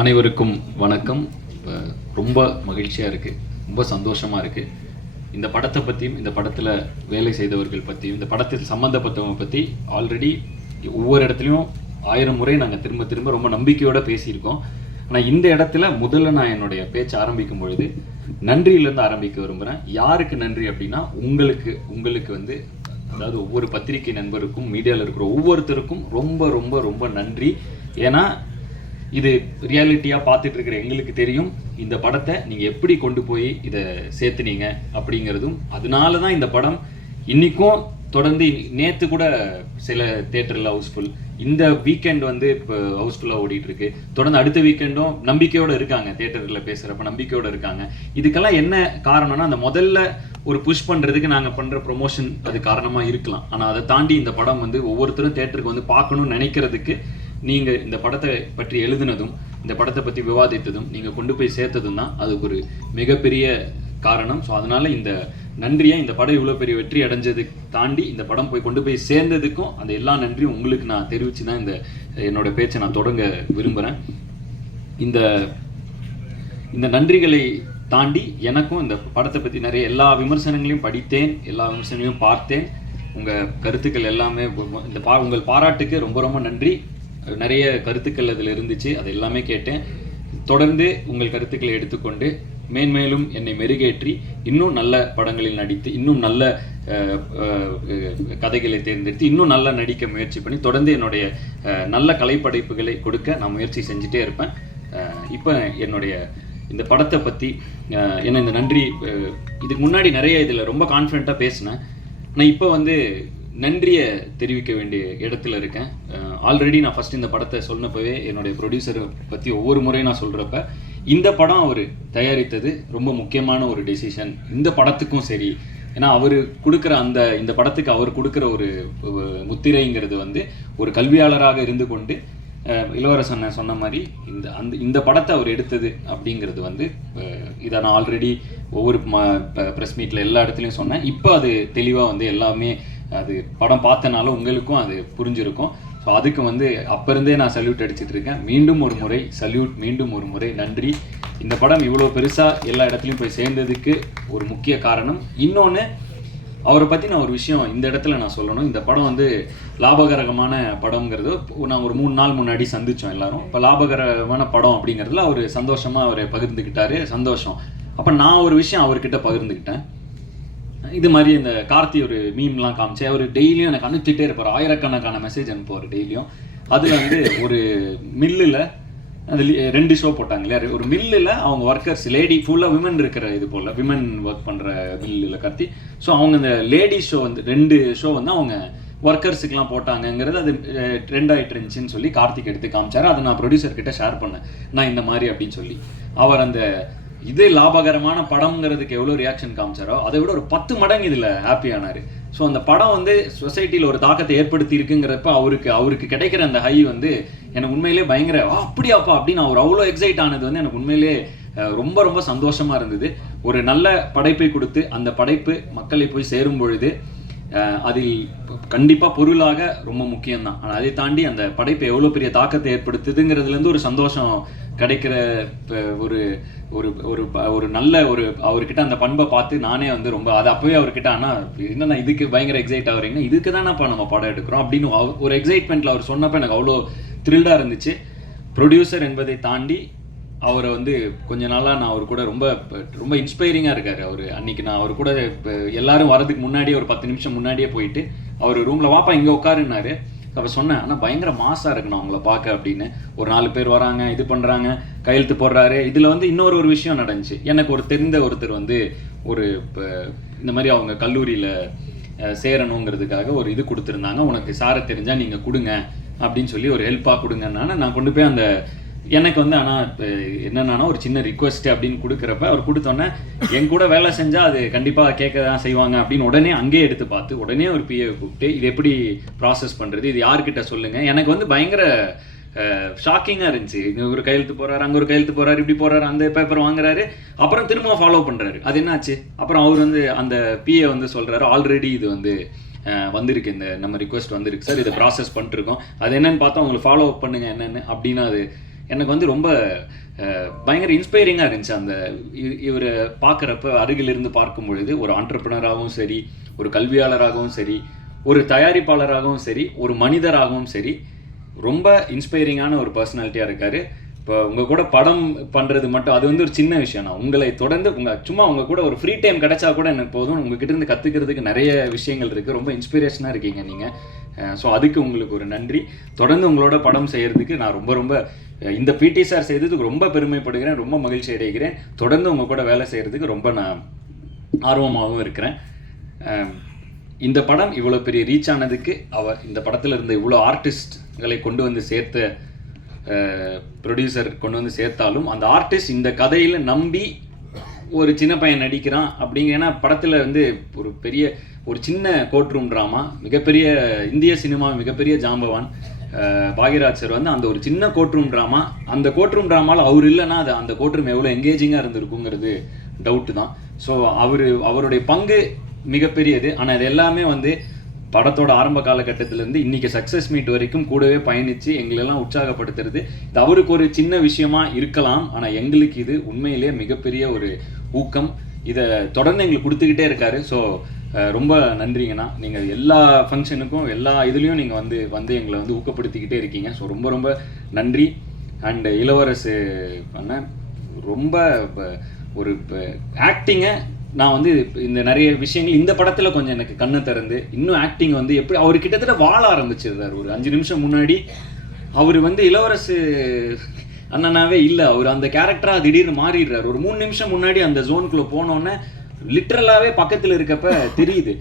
அனைவருக்கும் வணக்கம் ரொம்ப மகிழ்ச்சியாக இருக்குது ரொம்ப சந்தோஷமாக இருக்குது இந்த படத்தை பற்றியும் இந்த படத்தில் வேலை செய்தவர்கள் பற்றியும் இந்த படத்தில் சம்மந்தப்பட்டவங்க பற்றி ஆல்ரெடி ஒவ்வொரு இடத்துலையும் ஆயிரம் முறை நாங்கள் திரும்ப திரும்ப ரொம்ப நம்பிக்கையோடு பேசியிருக்கோம் ஆனால் இந்த இடத்துல முதல்ல நான் என்னுடைய பேச்சு ஆரம்பிக்கும் பொழுது நன்றியிலேருந்து ஆரம்பிக்க விரும்புகிறேன் யாருக்கு நன்றி அப்படின்னா உங்களுக்கு உங்களுக்கு வந்து அதாவது ஒவ்வொரு பத்திரிகை நண்பருக்கும் மீடியாவில் இருக்கிற ஒவ்வொருத்தருக்கும் ரொம்ப ரொம்ப ரொம்ப நன்றி ஏன்னா இது ரியாலிட்டியாக பார்த்துட்டு இருக்கிற எங்களுக்கு தெரியும் இந்த படத்தை நீங்கள் எப்படி கொண்டு போய் இதை சேர்த்துனீங்க அப்படிங்கிறதும் அதனால தான் இந்த படம் இன்றைக்கும் தொடர்ந்து நேற்று கூட சில தேட்டரில் ஹவுஸ்ஃபுல் இந்த வீக்கெண்ட் வந்து இப்போ ஹவுஸ்ஃபுல்லாக ஓடிட்டுருக்கு தொடர்ந்து அடுத்த வீக்கெண்டும் நம்பிக்கையோடு இருக்காங்க தேட்டரில் பேசுகிறப்ப நம்பிக்கையோடு இருக்காங்க இதுக்கெல்லாம் என்ன காரணம்னா அந்த முதல்ல ஒரு புஷ் பண்ணுறதுக்கு நாங்கள் பண்ணுற ப்ரொமோஷன் அது காரணமாக இருக்கலாம் ஆனால் அதை தாண்டி இந்த படம் வந்து ஒவ்வொருத்தரும் தேட்டருக்கு வந்து பார்க்கணும்னு நினைக்கிறதுக்கு நீங்கள் இந்த படத்தை பற்றி எழுதினதும் இந்த படத்தை பற்றி விவாதித்ததும் நீங்கள் கொண்டு போய் சேர்த்ததும் தான் அதுக்கு ஒரு மிகப்பெரிய காரணம் ஸோ அதனால் இந்த நன்றியாக இந்த படம் இவ்வளோ பெரிய வெற்றி அடைஞ்சது தாண்டி இந்த படம் போய் கொண்டு போய் சேர்ந்ததுக்கும் அந்த எல்லா நன்றியும் உங்களுக்கு நான் தெரிவித்து தான் இந்த என்னோடய பேச்சை நான் தொடங்க விரும்புகிறேன் இந்த இந்த நன்றிகளை தாண்டி எனக்கும் இந்த படத்தை பற்றி நிறைய எல்லா விமர்சனங்களையும் படித்தேன் எல்லா விமர்சனங்களையும் பார்த்தேன் உங்கள் கருத்துக்கள் எல்லாமே இந்த பா உங்கள் பாராட்டுக்கு ரொம்ப ரொம்ப நன்றி நிறைய கருத்துக்கள் அதில் இருந்துச்சு அது எல்லாமே கேட்டேன் தொடர்ந்து உங்கள் கருத்துக்களை எடுத்துக்கொண்டு மேன்மேலும் என்னை மெருகேற்றி இன்னும் நல்ல படங்களில் நடித்து இன்னும் நல்ல கதைகளை தேர்ந்தெடுத்து இன்னும் நல்லா நடிக்க முயற்சி பண்ணி தொடர்ந்து என்னுடைய நல்ல கலைப்படைப்புகளை கொடுக்க நான் முயற்சி செஞ்சுட்டே இருப்பேன் இப்போ என்னுடைய இந்த படத்தை பற்றி என்ன இந்த நன்றி இதுக்கு முன்னாடி நிறைய இதில் ரொம்ப கான்ஃபிடெண்ட்டாக பேசினேன் நான் இப்போ வந்து நன்றியை தெரிவிக்க வேண்டிய இடத்துல இருக்கேன் ஆல்ரெடி நான் ஃபஸ்ட் இந்த படத்தை சொன்னப்பவே என்னுடைய ப்ரொடியூசரை பற்றி ஒவ்வொரு முறையும் நான் சொல்கிறப்ப இந்த படம் அவர் தயாரித்தது ரொம்ப முக்கியமான ஒரு டெசிஷன் இந்த படத்துக்கும் சரி ஏன்னா அவர் கொடுக்குற அந்த இந்த படத்துக்கு அவர் கொடுக்குற ஒரு முத்திரைங்கிறது வந்து ஒரு கல்வியாளராக இருந்து கொண்டு இளவரசன் சொன்ன மாதிரி இந்த அந்த இந்த படத்தை அவர் எடுத்தது அப்படிங்கிறது வந்து இதை நான் ஆல்ரெடி ஒவ்வொரு ம ப்ரெஸ் மீட்டில் எல்லா இடத்துலையும் சொன்னேன் இப்போ அது தெளிவாக வந்து எல்லாமே அது படம் பார்த்தனால உங்களுக்கும் அது புரிஞ்சிருக்கும் ஸோ அதுக்கு வந்து அப்போருந்தே நான் சல்யூட் அடிச்சுட்டு இருக்கேன் மீண்டும் ஒரு முறை சல்யூட் மீண்டும் ஒரு முறை நன்றி இந்த படம் இவ்வளோ பெருசாக எல்லா இடத்துலையும் போய் சேர்ந்ததுக்கு ஒரு முக்கிய காரணம் இன்னொன்று அவரை பற்றி நான் ஒரு விஷயம் இந்த இடத்துல நான் சொல்லணும் இந்த படம் வந்து லாபகரகமான படம்ங்கிறது நான் ஒரு மூணு நாள் முன்னாடி சந்தித்தோம் எல்லாரும் இப்போ லாபகரகமான படம் அப்படிங்கிறதுல அவர் சந்தோஷமாக அவர் பகிர்ந்துக்கிட்டாரு சந்தோஷம் அப்போ நான் ஒரு விஷயம் அவர்கிட்ட பகிர்ந்துக்கிட்டேன் இது மாதிரி இந்த கார்த்தி ஒரு மீம்லாம் காமிச்சு அவர் டெய்லியும் எனக்கு அனுப்பிச்சுட்டே இருப்பார் ஆயிரக்கணக்கான மெசேஜ் அனுப்புவார் டெய்லியும் அதில் வந்து ஒரு மில்லில் அந்த ரெண்டு ஷோ போட்டாங்க இல்லையா ஒரு மில்லில் அவங்க ஒர்க்கர்ஸ் லேடி ஃபுல்லாக விமன் இருக்கிற இது போல் விமன் ஒர்க் பண்ணுற மில்லில் கார்த்தி ஸோ அவங்க இந்த லேடி ஷோ வந்து ரெண்டு ஷோ வந்து அவங்க ஒர்க்கர்ஸுக்கெலாம் போட்டாங்கங்கிறது அது ட்ரெண்ட் ஆகிட்டு இருந்துச்சுன்னு சொல்லி கார்த்திக் எடுத்து காமிச்சார் அதை நான் கிட்ட ஷேர் பண்ணேன் நான் இந்த மாதிரி அப்படின்னு சொல்லி அவர் அந்த இது லாபகரமான படம்ங்கிறதுக்கு எவ்வளோ ரியாக்ஷன் காமிச்சாரோ அதை விட ஒரு பத்து மடங்கு இதில் ஹாப்பி ஆனார் ஸோ அந்த படம் வந்து சொசைட்டியில் ஒரு தாக்கத்தை ஏற்படுத்தி இருக்குங்கிறப்ப அவருக்கு அவருக்கு கிடைக்கிற அந்த ஹை வந்து எனக்கு உண்மையிலே பயங்கர அப்படியாப்பா அப்படின்னு அவர் அவ்வளோ எக்ஸைட் ஆனது வந்து எனக்கு உண்மையிலே ரொம்ப ரொம்ப சந்தோஷமாக இருந்தது ஒரு நல்ல படைப்பை கொடுத்து அந்த படைப்பு மக்களை போய் சேரும் பொழுது அதில் கண்டிப்பாக பொருளாக ரொம்ப முக்கியம்தான் ஆனால் அதை தாண்டி அந்த படைப்பு எவ்வளோ பெரிய தாக்கத்தை ஏற்படுத்துதுங்கிறதுலேருந்து ஒரு சந்தோஷம் கிடைக்கிற ஒரு ஒரு ஒரு ஒரு நல்ல ஒரு அவர்கிட்ட அந்த பண்பை பார்த்து நானே வந்து ரொம்ப அது அப்போவே அவர்கிட்ட ஆனால் என்னென்ன இதுக்கு பயங்கர எக்ஸைட் ஆகிறீங்கன்னா இதுக்கு தானேப்பா நம்ம படம் எடுக்கிறோம் அப்படின்னு ஒரு எக்ஸைட்மெண்ட்டில் அவர் சொன்னப்போ எனக்கு அவ்வளோ த்ரில்டாக இருந்துச்சு ப்ரொடியூசர் என்பதை தாண்டி அவரை வந்து கொஞ்ச நாளாக நான் அவர் கூட ரொம்ப ரொம்ப இன்ஸ்பைரிங்காக இருக்கார் அவர் அன்றைக்கி நான் அவர் கூட இப்போ எல்லாரும் வரதுக்கு முன்னாடியே ஒரு பத்து நிமிஷம் முன்னாடியே போயிட்டு அவர் ரூமில் வாப்பா இங்கே உட்காருன்னாரு அப்போ சொன்னேன் ஆனால் பயங்கர மாசாக நான் அவங்கள பார்க்க அப்படின்னு ஒரு நாலு பேர் வராங்க இது பண்ணுறாங்க கையெழுத்து போடுறாரு இதில் வந்து இன்னொரு ஒரு விஷயம் நடந்துச்சு எனக்கு ஒரு தெரிந்த ஒருத்தர் வந்து ஒரு இப்போ இந்த மாதிரி அவங்க கல்லூரியில் சேரணுங்கிறதுக்காக ஒரு இது கொடுத்துருந்தாங்க உனக்கு சாரை தெரிஞ்சால் நீங்கள் கொடுங்க அப்படின்னு சொல்லி ஒரு ஹெல்ப்பாக கொடுங்கன்னா நான் கொண்டு போய் அந்த எனக்கு வந்து ஆனால் இப்போ என்னென்னா ஒரு சின்ன ரிக்வஸ்ட் அப்படின்னு கொடுக்குறப்ப அவர் கொடுத்தோன்னே என் கூட வேலை செஞ்சால் அது கண்டிப்பாக கேட்க தான் செய்வாங்க அப்படின்னு உடனே அங்கேயே எடுத்து பார்த்து உடனே ஒரு பிஏ கூப்பிட்டு இது எப்படி ப்ராசஸ் பண்ணுறது இது யார்கிட்ட சொல்லுங்கள் எனக்கு வந்து பயங்கர ஷாக்கிங்காக இருந்துச்சு இங்கே ஒரு கையெழுத்து போகிறாரு அங்கே ஒரு கையெழுத்து போகிறாரு இப்படி போகிறாரு அந்த பேப்பர் வாங்குறாரு அப்புறம் திரும்ப ஃபாலோ பண்ணுறாரு அது என்னாச்சு அப்புறம் அவர் வந்து அந்த பிஏ வந்து சொல்கிறாரு ஆல்ரெடி இது வந்து வந்திருக்கு இந்த நம்ம ரிக்வஸ்ட் வந்திருக்கு சார் இதை ப்ராசஸ் பண்ணிட்டுருக்கோம் அது என்னென்னு பார்த்தா உங்களுக்கு ஃபாலோ அப் பண்ணுங்கள் என்னென்னு அப்படின்னா அது எனக்கு வந்து ரொம்ப பயங்கர இன்ஸ்பைரிங்காக இருந்துச்சு அந்த இவர் பார்க்குறப்ப அருகிலிருந்து பார்க்கும் பொழுது ஒரு ஆண்டர்பிரினராகவும் சரி ஒரு கல்வியாளராகவும் சரி ஒரு தயாரிப்பாளராகவும் சரி ஒரு மனிதராகவும் சரி ரொம்ப இன்ஸ்பைரிங்கான ஒரு பர்சனாலிட்டியாக இருக்கார் இப்போ உங்கள் கூட படம் பண்ணுறது மட்டும் அது வந்து ஒரு சின்ன விஷயம் நான் உங்களை தொடர்ந்து உங்கள் சும்மா உங்கள் கூட ஒரு ஃப்ரீ டைம் கிடைச்சா கூட எனக்கு போதும் உங்ககிட்ட இருந்து கற்றுக்கிறதுக்கு நிறைய விஷயங்கள் இருக்குது ரொம்ப இன்ஸ்பிரேஷனாக இருக்கீங்க நீங்கள் ஸோ அதுக்கு உங்களுக்கு ஒரு நன்றி தொடர்ந்து உங்களோட படம் செய்கிறதுக்கு நான் ரொம்ப ரொம்ப இந்த பிடி சார் செய்ததுக்கு ரொம்ப பெருமைப்படுகிறேன் ரொம்ப மகிழ்ச்சி அடைகிறேன் தொடர்ந்து உங்கள் கூட வேலை செய்கிறதுக்கு ரொம்ப நான் ஆர்வமாகவும் இருக்கிறேன் இந்த படம் இவ்வளோ பெரிய ரீச் ஆனதுக்கு அவ இந்த படத்தில் இருந்த இவ்வளோ ஆர்டிஸ்ட்களை கொண்டு வந்து சேர்த்த ப்ரொடியூசர் கொண்டு வந்து சேர்த்தாலும் அந்த ஆர்டிஸ்ட் இந்த கதையில் நம்பி ஒரு சின்ன பையன் நடிக்கிறான் அப்படிங்கன்னா படத்தில் வந்து ஒரு பெரிய ஒரு சின்ன கோட்ரூம் ட்ராமா மிகப்பெரிய இந்திய சினிமா மிகப்பெரிய ஜாம்பவான் பாகிராஜ் சார் வந்து அந்த ஒரு சின்ன கோட்ரூம் ட்ராமா அந்த கோட்ரூம் ட்ராமாவில் அவர் இல்லைன்னா அது அந்த கோட்ரூம் எவ்வளோ எங்கேஜிங்காக இருந்திருக்குங்கிறது டவுட்டு தான் ஸோ அவர் அவருடைய பங்கு மிகப்பெரியது ஆனால் இது எல்லாமே வந்து படத்தோட ஆரம்ப காலகட்டத்திலேருந்து இன்றைக்கி சக்ஸஸ் மீட் வரைக்கும் கூடவே பயணித்து எங்களெல்லாம் உற்சாகப்படுத்துறது இது அவருக்கு ஒரு சின்ன விஷயமா இருக்கலாம் ஆனால் எங்களுக்கு இது உண்மையிலேயே மிகப்பெரிய ஒரு ஊக்கம் இதை தொடர்ந்து எங்களுக்கு கொடுத்துக்கிட்டே இருக்காரு ஸோ ரொம்ப நன்றிங்கண்ணா நீங்கள் எல்லா ஃபங்க்ஷனுக்கும் எல்லா இதுலேயும் நீங்கள் வந்து வந்து எங்களை வந்து ஊக்கப்படுத்திக்கிட்டே இருக்கீங்க ஸோ ரொம்ப ரொம்ப நன்றி அண்டு இளவரசு அண்ணன் ரொம்ப ஒரு ஆக்டிங்கை நான் வந்து இந்த நிறைய விஷயங்கள் இந்த படத்தில் கொஞ்சம் எனக்கு கண்ணை திறந்து இன்னும் ஆக்டிங் வந்து எப்படி அவர் கிட்டத்தட்ட வாழ ஆரம்பிச்சிருந்தார் ஒரு அஞ்சு நிமிஷம் முன்னாடி அவர் வந்து இளவரசு அண்ணனாவே இல்லை அவர் அந்த கேரக்டராக திடீர்னு மாறிடுறார் ஒரு மூணு நிமிஷம் முன்னாடி அந்த ஜோனுக்குள்ளே போனோன்னே லிட்ரலாகவே பக்கத்தில் இருக்கப்ப தெரியுது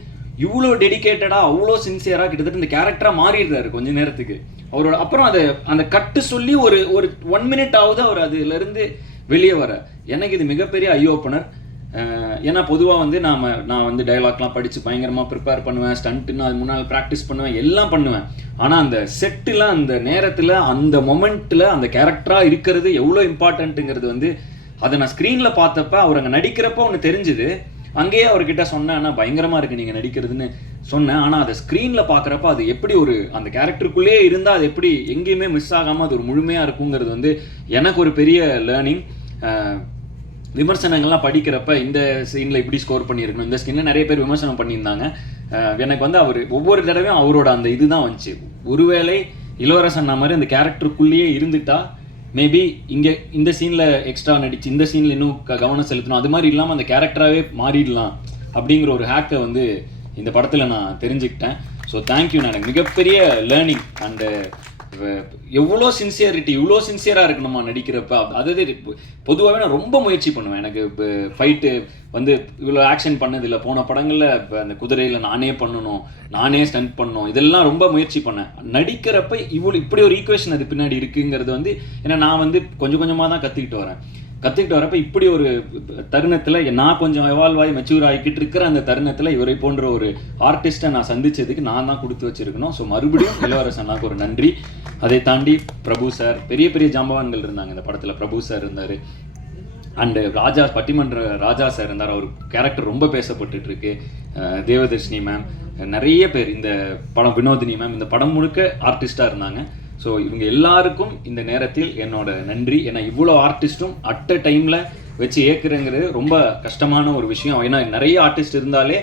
இவ்வளோ டெடிக்கேட்டடா அவ்வளோ சின்சியராக கிட்டத்தட்ட இந்த கேரக்டராக மாறிடுறாரு கொஞ்ச நேரத்துக்கு அவரோட அப்புறம் அதை அந்த கட்டு சொல்லி ஒரு ஒரு ஒன் மினிட் ஆகுது அவர் அதுலேருந்து வெளியே வர எனக்கு இது மிகப்பெரிய ஐ ஓப்பனர் ஏன்னா பொதுவாக வந்து நாம் நான் வந்து டைலாக்லாம் படித்து பயங்கரமாக ப்ரிப்பேர் பண்ணுவேன் ஸ்டண்ட்டுன்னு அது முன்னால் ப்ராக்டிஸ் பண்ணுவேன் எல்லாம் பண்ணுவேன் ஆனால் அந்த செட்டில் அந்த நேரத்தில் அந்த மொமெண்ட்டில் அந்த கேரக்டராக இருக்கிறது எவ்வளோ இம்பார்ட்டண்ட்டுங்கிறது வந்து அதை நான் ஸ்க்ரீனில் பார்த்தப்ப அவர் அங்கே நடிக்கிறப்போ ஒன்று தெரிஞ்சுது அங்கேயே அவர்கிட்ட சொன்னேன் ஆனால் பயங்கரமாக இருக்குது நீங்கள் நடிக்கிறதுன்னு சொன்னேன் ஆனால் அதை ஸ்க்ரீனில் பார்க்குறப்ப அது எப்படி ஒரு அந்த கேரக்டருக்குள்ளேயே இருந்தால் அது எப்படி எங்கேயுமே மிஸ் ஆகாமல் அது ஒரு முழுமையாக இருக்குங்கிறது வந்து எனக்கு ஒரு பெரிய லேர்னிங் விமர்சனங்கள்லாம் படிக்கிறப்ப இந்த சீனில் இப்படி ஸ்கோர் பண்ணியிருக்கணும் இந்த ஸ்கீனில் நிறைய பேர் விமர்சனம் பண்ணியிருந்தாங்க எனக்கு வந்து அவர் ஒவ்வொரு தடவையும் அவரோட அந்த இதுதான் வந்துச்சு ஒருவேளை இளவரசன் மாதிரி அந்த கேரக்டருக்குள்ளேயே இருந்துட்டா மேபி இங்கே இந்த சீனில் எக்ஸ்ட்ரா நடிச்சு இந்த சீனில் இன்னும் கவனம் செலுத்தணும் அது மாதிரி இல்லாமல் அந்த கேரக்டராகவே மாறிடலாம் அப்படிங்கிற ஒரு ஹேக்கை வந்து இந்த படத்தில் நான் தெரிஞ்சுக்கிட்டேன் ஸோ தேங்க்யூ நான் எனக்கு மிகப்பெரிய லேர்னிங் அண்டு எவ்வளோ சின்சியரிட்டி இவ்வளோ சின்சியராக இருக்கணுமா நடிக்கிறப்ப அதாவது பொதுவாகவே நான் ரொம்ப முயற்சி பண்ணுவேன் எனக்கு இப்போ ஃபைட்டு வந்து இவ்வளோ ஆக்ஷன் பண்ணதில்லை போன படங்களில் இப்போ அந்த குதிரையில் நானே பண்ணணும் நானே ஸ்டண்ட் பண்ணணும் இதெல்லாம் ரொம்ப முயற்சி பண்ணேன் நடிக்கிறப்ப இவ்வளோ இப்படி ஒரு ஈக்குவேஷன் அது பின்னாடி இருக்குங்கிறது வந்து ஏன்னா நான் வந்து கொஞ்சம் கொஞ்சமாக தான் கற்றுக்கிட்டு வரேன் கற்றுக்கிட்டு வரப்போ இப்படி ஒரு தருணத்தில் நான் கொஞ்சம் எவால்வ் ஆகி மெச்சூர் ஆகிக்கிட்டு இருக்கிற அந்த தருணத்தில் இவரை போன்ற ஒரு ஆர்டிஸ்ட்டை நான் சந்தித்ததுக்கு நான் தான் கொடுத்து வச்சுருக்கணும் ஸோ மறுபடியும் இளவரசனாக ஒரு நன்றி அதை தாண்டி பிரபு சார் பெரிய பெரிய ஜாம்பவான்கள் இருந்தாங்க இந்த படத்தில் பிரபு சார் இருந்தார் அண்டு ராஜா பட்டிமன்ற ராஜா சார் இருந்தார் அவர் கேரக்டர் ரொம்ப பேசப்பட்டு இருக்கு தேவதர்ஷினி மேம் நிறைய பேர் இந்த படம் வினோதினி மேம் இந்த படம் முழுக்க ஆர்டிஸ்டாக இருந்தாங்க ஸோ இவங்க எல்லாருக்கும் இந்த நேரத்தில் என்னோட நன்றி ஏன்னா இவ்வளோ ஆர்டிஸ்ட்டும் அட் அ டைமில் வச்சு ஏற்கிறங்கிறது ரொம்ப கஷ்டமான ஒரு விஷயம் ஏன்னா நிறைய ஆர்டிஸ்ட் இருந்தாலே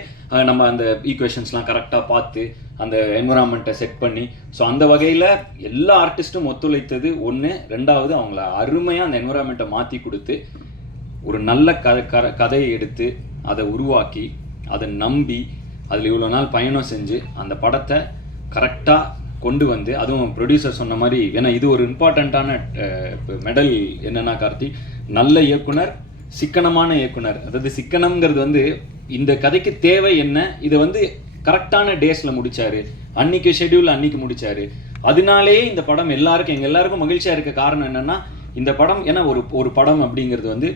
நம்ம அந்த ஈக்குவேஷன்ஸ்லாம் கரெக்டாக பார்த்து அந்த என்விரான்மெண்ட்டை செட் பண்ணி ஸோ அந்த வகையில் எல்லா ஆர்டிஸ்ட்டும் ஒத்துழைத்தது ஒன்று ரெண்டாவது அவங்கள அருமையாக அந்த என்விரான்மெண்ட்டை மாற்றி கொடுத்து ஒரு நல்ல க க கதையை எடுத்து அதை உருவாக்கி அதை நம்பி அதில் இவ்வளோ நாள் பயணம் செஞ்சு அந்த படத்தை கரெக்டாக கொண்டு வந்து அதுவும் ப்ரொடியூசர் சொன்ன மாதிரி ஏன்னா இது ஒரு இம்பார்ட்டண்ட்டான மெடல் என்னென்னா கார்த்தி நல்ல இயக்குனர் சிக்கனமான இயக்குனர் அதாவது சிக்கனம்ங்கிறது வந்து இந்த கதைக்கு தேவை என்ன இதை வந்து கரெக்டான டேஸில் முடித்தார் அன்னைக்கு ஷெடியூல் அன்னைக்கு முடித்தார் அதனாலேயே இந்த படம் எல்லாருக்கும் எங்கள் எல்லாருக்கும் மகிழ்ச்சியாக இருக்க காரணம் என்னென்னா இந்த படம் ஏன்னா ஒரு ஒரு படம் அப்படிங்கிறது வந்து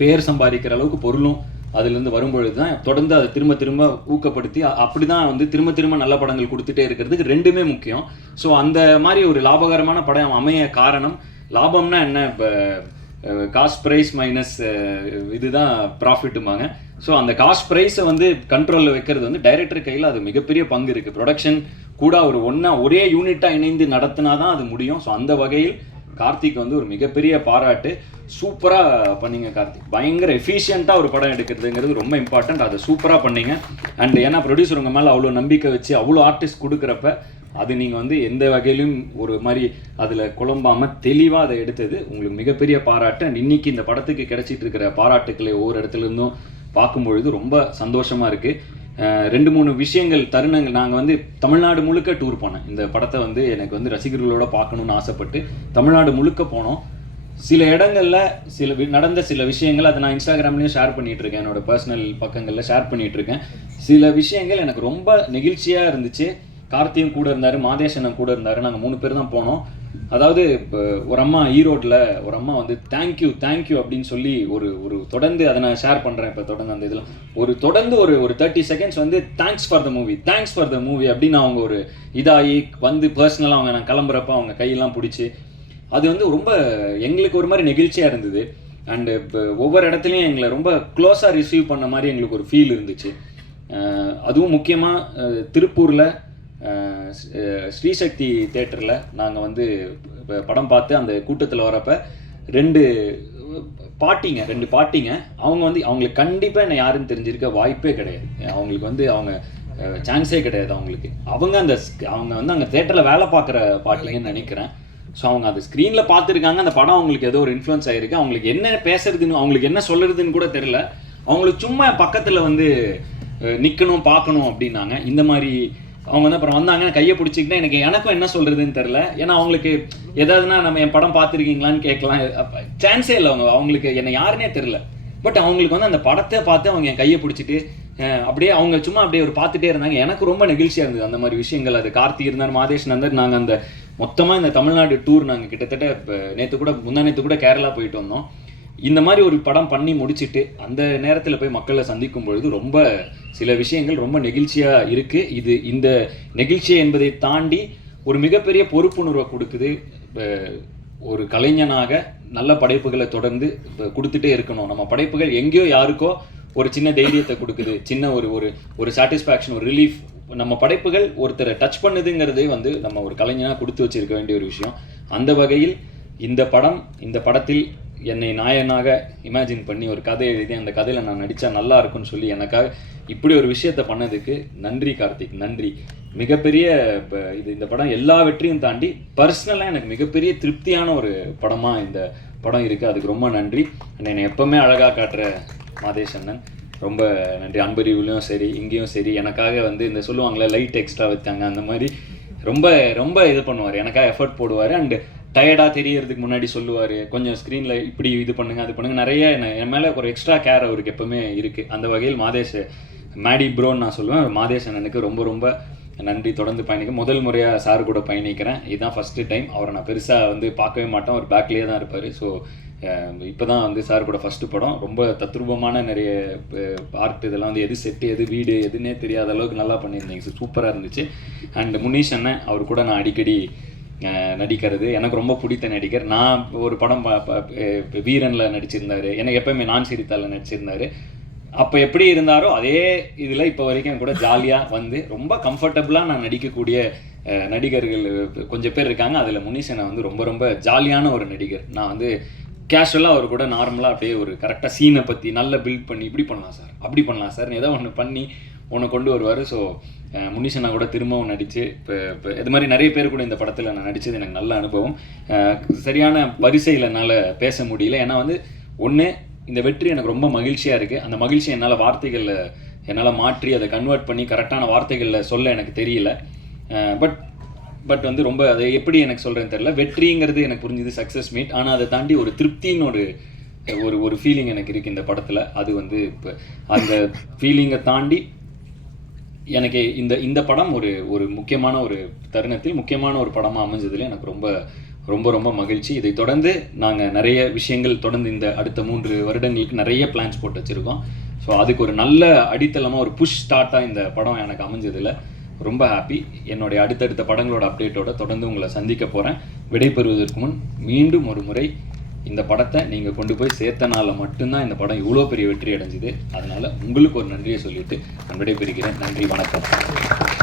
பேர் சம்பாதிக்கிற அளவுக்கு பொருளும் அதுலேருந்து வரும்பொழுது தான் தொடர்ந்து அதை திரும்ப திரும்ப ஊக்கப்படுத்தி அப்படி தான் வந்து திரும்ப திரும்ப நல்ல படங்கள் கொடுத்துட்டே இருக்கிறதுக்கு ரெண்டுமே முக்கியம் ஸோ அந்த மாதிரி ஒரு லாபகரமான படம் அமைய காரணம் லாபம்னா என்ன இப்போ காஸ்ட் ப்ரைஸ் மைனஸ் இதுதான் ப்ராஃபிட்டுமாங்க ஸோ அந்த காஸ்ட் ப்ரைஸை வந்து கண்ட்ரோலில் வைக்கிறது வந்து டைரக்டர் கையில் அது மிகப்பெரிய பங்கு இருக்குது ப்ரொடக்ஷன் கூட ஒரு ஒன்றா ஒரே யூனிட்டாக இணைந்து நடத்தினா தான் அது முடியும் ஸோ அந்த வகையில் கார்த்திக் வந்து ஒரு மிகப்பெரிய பாராட்டு சூப்பராக பண்ணிங்க கார்த்திக் பயங்கர எஃபிஷியண்ட்டாக ஒரு படம் எடுக்கிறதுங்கிறது ரொம்ப இம்பார்ட்டண்ட் அதை சூப்பராக பண்ணிங்க அண்ட் ஏன்னா ப்ரொடியூசர் உங்கள் மேலே அவ்வளோ நம்பிக்கை வச்சு அவ்வளோ ஆர்டிஸ்ட் கொடுக்குறப்ப அது நீங்கள் வந்து எந்த வகையிலும் ஒரு மாதிரி அதில் குழம்பாமல் தெளிவாக அதை எடுத்தது உங்களுக்கு மிகப்பெரிய பாராட்டு அண்ட் இன்றைக்கி இந்த படத்துக்கு கிடச்சிட்டு இருக்கிற பாராட்டுக்களை ஒவ்வொரு இடத்துலேருந்தும் பார்க்கும்பொழுது ரொம்ப சந்தோஷமாக இருக்குது ரெண்டு மூணு விஷயங்கள் தருணங்கள் நாங்கள் வந்து தமிழ்நாடு முழுக்க டூர் போனேன் இந்த படத்தை வந்து எனக்கு வந்து ரசிகர்களோட பார்க்கணுன்னு ஆசைப்பட்டு தமிழ்நாடு முழுக்க போனோம் சில இடங்களில் சில நடந்த சில விஷயங்கள் அதை நான் இன்ஸ்டாகிராம்லேயும் ஷேர் இருக்கேன் என்னோடய பர்சனல் பக்கங்களில் ஷேர் பண்ணிகிட்ருக்கேன் சில விஷயங்கள் எனக்கு ரொம்ப நெகிழ்ச்சியாக இருந்துச்சு கார்த்தியும் கூட இருந்தார் மாதேசனும் கூட இருந்தார் நாங்கள் மூணு பேர் தான் போனோம் அதாவது இப்போ ஒரு அம்மா ஈரோட்டில் ஒரு அம்மா வந்து தேங்க்யூ தேங்க்யூ அப்படின்னு சொல்லி ஒரு ஒரு தொடர்ந்து அதை நான் ஷேர் பண்ணுறேன் இப்போ தொடர்ந்து அந்த இதெல்லாம் ஒரு தொடர்ந்து ஒரு ஒரு தேர்ட்டி செகண்ட்ஸ் வந்து thanks for the movie thanks for the movie அப்படின்னு அவங்க ஒரு இதாகி வந்து பர்சனலாக அவங்க நான் கிளம்புறப்ப அவங்க கையெல்லாம் பிடிச்சி அது வந்து ரொம்ப எங்களுக்கு ஒரு மாதிரி நெகிழ்ச்சியாக இருந்தது அண்டு இப்போ ஒவ்வொரு இடத்துலையும் எங்களை ரொம்ப க்ளோஸாக ரிசீவ் பண்ண மாதிரி எங்களுக்கு ஒரு ஃபீல் இருந்துச்சு அதுவும் முக்கியமாக திருப்பூரில் ஸ்ரீசக்தி தேட்டரில் நாங்கள் வந்து படம் பார்த்து அந்த கூட்டத்தில் வரப்ப ரெண்டு பாட்டிங்க ரெண்டு பாட்டிங்க அவங்க வந்து அவங்களுக்கு கண்டிப்பாக என்ன யாருன்னு தெரிஞ்சிருக்க வாய்ப்பே கிடையாது அவங்களுக்கு வந்து அவங்க சான்ஸே கிடையாது அவங்களுக்கு அவங்க அந்த அவங்க வந்து அங்கே தேட்டரில் வேலை பார்க்குற பாட்டிலையும் நினைக்கிறேன் ஸோ அவங்க அந்த ஸ்க்ரீனில் பார்த்துருக்காங்க அந்த படம் அவங்களுக்கு ஏதோ ஒரு இன்ஃப்ளூயன்ஸ் ஆகிருக்கு அவங்களுக்கு என்ன பேசுறதுன்னு அவங்களுக்கு என்ன சொல்கிறதுன்னு கூட தெரில அவங்களுக்கு சும்மா பக்கத்தில் வந்து நிற்கணும் பார்க்கணும் அப்படின்னாங்க இந்த மாதிரி அவங்க வந்து அப்புறம் வந்தாங்க கையை பிடிச்சிக்கிட்டா எனக்கு எனக்கும் என்ன சொல்கிறதுன்னு தெரில ஏன்னா அவங்களுக்கு எதாவதுனா நம்ம என் படம் பார்த்துருக்கீங்களான்னு கேட்கலாம் சான்ஸே இல்லை அவங்க அவங்களுக்கு என்னை யாருனே தெரில பட் அவங்களுக்கு வந்து அந்த படத்தை பார்த்து அவங்க என் கையை பிடிச்சிட்டு அப்படியே அவங்க சும்மா அப்படியே ஒரு பார்த்துட்டே இருந்தாங்க எனக்கு ரொம்ப நெகிழ்ச்சியாக இருந்தது அந்த மாதிரி விஷயங்கள் அது கார்த்தி இருந்தார் மாதேஷ் நந்தர் நாங்கள் அந்த மொத்தமாக இந்த தமிழ்நாடு டூர் நாங்கள் கிட்டத்தட்ட நேற்று கூட முந்தா நேற்று கூட கேரளா போயிட்டு வந்தோம் இந்த மாதிரி ஒரு படம் பண்ணி முடிச்சுட்டு அந்த நேரத்தில் போய் மக்களை சந்திக்கும் பொழுது ரொம்ப சில விஷயங்கள் ரொம்ப நெகிழ்ச்சியாக இருக்குது இது இந்த நெகிழ்ச்சி என்பதை தாண்டி ஒரு மிகப்பெரிய பொறுப்புணர்வை கொடுக்குது ஒரு கலைஞனாக நல்ல படைப்புகளை தொடர்ந்து கொடுத்துட்டே இருக்கணும் நம்ம படைப்புகள் எங்கேயோ யாருக்கோ ஒரு சின்ன தைரியத்தை கொடுக்குது சின்ன ஒரு ஒரு ஒரு சாட்டிஸ்ஃபேக்ஷன் ஒரு ரிலீஃப் நம்ம படைப்புகள் ஒருத்தரை டச் பண்ணுதுங்கிறதே வந்து நம்ம ஒரு கலைஞனாக கொடுத்து வச்சிருக்க வேண்டிய ஒரு விஷயம் அந்த வகையில் இந்த படம் இந்த படத்தில் என்னை நாயனாக இமேஜின் பண்ணி ஒரு கதை எழுதி அந்த கதையில் நான் நடித்தா நல்லா இருக்கும்னு சொல்லி எனக்காக இப்படி ஒரு விஷயத்த பண்ணதுக்கு நன்றி கார்த்திக் நன்றி மிகப்பெரிய இது இந்த படம் எல்லா வெற்றியும் தாண்டி பர்சனலாக எனக்கு மிகப்பெரிய திருப்தியான ஒரு படமாக இந்த படம் இருக்குது அதுக்கு ரொம்ப நன்றி அண்ட் என்னை எப்போவுமே அழகாக காட்டுற மாதேஷ் அண்ணன் ரொம்ப நன்றி அன்பறிவுலையும் சரி இங்கேயும் சரி எனக்காக வந்து இந்த சொல்லுவாங்களே லைட் எக்ஸ்ட்ரா வைத்தாங்க அந்த மாதிரி ரொம்ப ரொம்ப இது பண்ணுவார் எனக்காக எஃபர்ட் போடுவார் அண்டு டயர்டாக தெரியறதுக்கு முன்னாடி சொல்லுவார் கொஞ்சம் ஸ்க்ரீனில் இப்படி இது பண்ணுங்க அது பண்ணுங்க நிறைய என் மேலே ஒரு எக்ஸ்ட்ரா கேர் அவருக்கு எப்போவுமே இருக்குது அந்த வகையில் மாதேஷ் மேடி ப்ரோன்னு நான் சொல்லுவேன் மாதேஷ் அண்ணனுக்கு ரொம்ப ரொம்ப நன்றி தொடர்ந்து பயணிக்க முதல் முறையாக சார் கூட பயணிக்கிறேன் இதுதான் ஃபஸ்ட்டு டைம் அவரை நான் பெருசாக வந்து பார்க்கவே மாட்டேன் அவர் பேக்லேயே தான் இருப்பார் ஸோ இப்போ தான் வந்து சார் கூட ஃபஸ்ட்டு படம் ரொம்ப தத்ரூபமான நிறைய பார்ட் இதெல்லாம் வந்து எது செட்டு எது வீடு எதுன்னே தெரியாத அளவுக்கு நல்லா பண்ணியிருந்தீங்க சூப்பராக இருந்துச்சு அண்ட் முனீஷ் அண்ணன் அவர் கூட நான் அடிக்கடி நடிக்கிறது எனக்கு ரொம்ப பிடித்த நடிகர் நான் ஒரு படம் வீரனில் நடிச்சிருந்தார் எனக்கு எப்பயுமே நான் சிரித்தால நடிச்சிருந்தார் அப்போ எப்படி இருந்தாரோ அதே இதில் இப்போ வரைக்கும் கூட ஜாலியாக வந்து ரொம்ப கம்ஃபர்டபுளாக நான் நடிக்கக்கூடிய நடிகர்கள் கொஞ்சம் பேர் இருக்காங்க அதில் முனிசனை வந்து ரொம்ப ரொம்ப ஜாலியான ஒரு நடிகர் நான் வந்து கேஷுவலாக அவர் கூட நார்மலாக அப்படியே ஒரு கரெக்டாக சீனை பற்றி நல்லா பில்ட் பண்ணி இப்படி பண்ணலாம் சார் அப்படி பண்ணலாம் சார் ஏதோ ஒன்று பண்ணி உன்னை கொண்டு வருவார் ஸோ முனிஷனா கூட திரும்பவும் நடித்து இப்போ இப்போ இது மாதிரி நிறைய பேர் கூட இந்த படத்தில் நான் நடித்தது எனக்கு நல்ல அனுபவம் சரியான வரிசையில் என்னால் பேச முடியல ஏன்னா வந்து ஒன்று இந்த வெற்றி எனக்கு ரொம்ப மகிழ்ச்சியாக இருக்குது அந்த மகிழ்ச்சி என்னால் வார்த்தைகளில் என்னால் மாற்றி அதை கன்வெர்ட் பண்ணி கரெக்டான வார்த்தைகளில் சொல்ல எனக்கு தெரியல பட் பட் வந்து ரொம்ப அதை எப்படி எனக்கு சொல்கிறேன்னு தெரில வெற்றிங்கிறது எனக்கு புரிஞ்சுது சக்ஸஸ் மீட் ஆனால் அதை தாண்டி ஒரு திருப்தின்னு ஒரு ஒரு ஒரு ஃபீலிங் எனக்கு இருக்குது இந்த படத்தில் அது வந்து இப்போ அந்த ஃபீலிங்கை தாண்டி எனக்கு இந்த இந்த படம் ஒரு ஒரு முக்கியமான ஒரு தருணத்தில் முக்கியமான ஒரு படமாக அமைஞ்சதில் எனக்கு ரொம்ப ரொம்ப ரொம்ப மகிழ்ச்சி இதை தொடர்ந்து நாங்கள் நிறைய விஷயங்கள் தொடர்ந்து இந்த அடுத்த மூன்று வருடங்களுக்கு நிறைய பிளான்ஸ் போட்டு வச்சுருக்கோம் ஸோ அதுக்கு ஒரு நல்ல அடித்தளமாக ஒரு புஷ் ஸ்டார்ட்டாக இந்த படம் எனக்கு அமைஞ்சதில் ரொம்ப ஹாப்பி என்னுடைய அடுத்தடுத்த படங்களோட அப்டேட்டோட தொடர்ந்து உங்களை சந்திக்க போகிறேன் விடைபெறுவதற்கு முன் மீண்டும் ஒரு முறை இந்த படத்தை நீங்கள் கொண்டு போய் சேர்த்தனால மட்டும்தான் இந்த படம் இவ்வளோ பெரிய வெற்றி அடைஞ்சிது அதனால் உங்களுக்கு ஒரு நன்றியை சொல்லிவிட்டு நான் விடைபெறுகிறேன் நன்றி வணக்கம்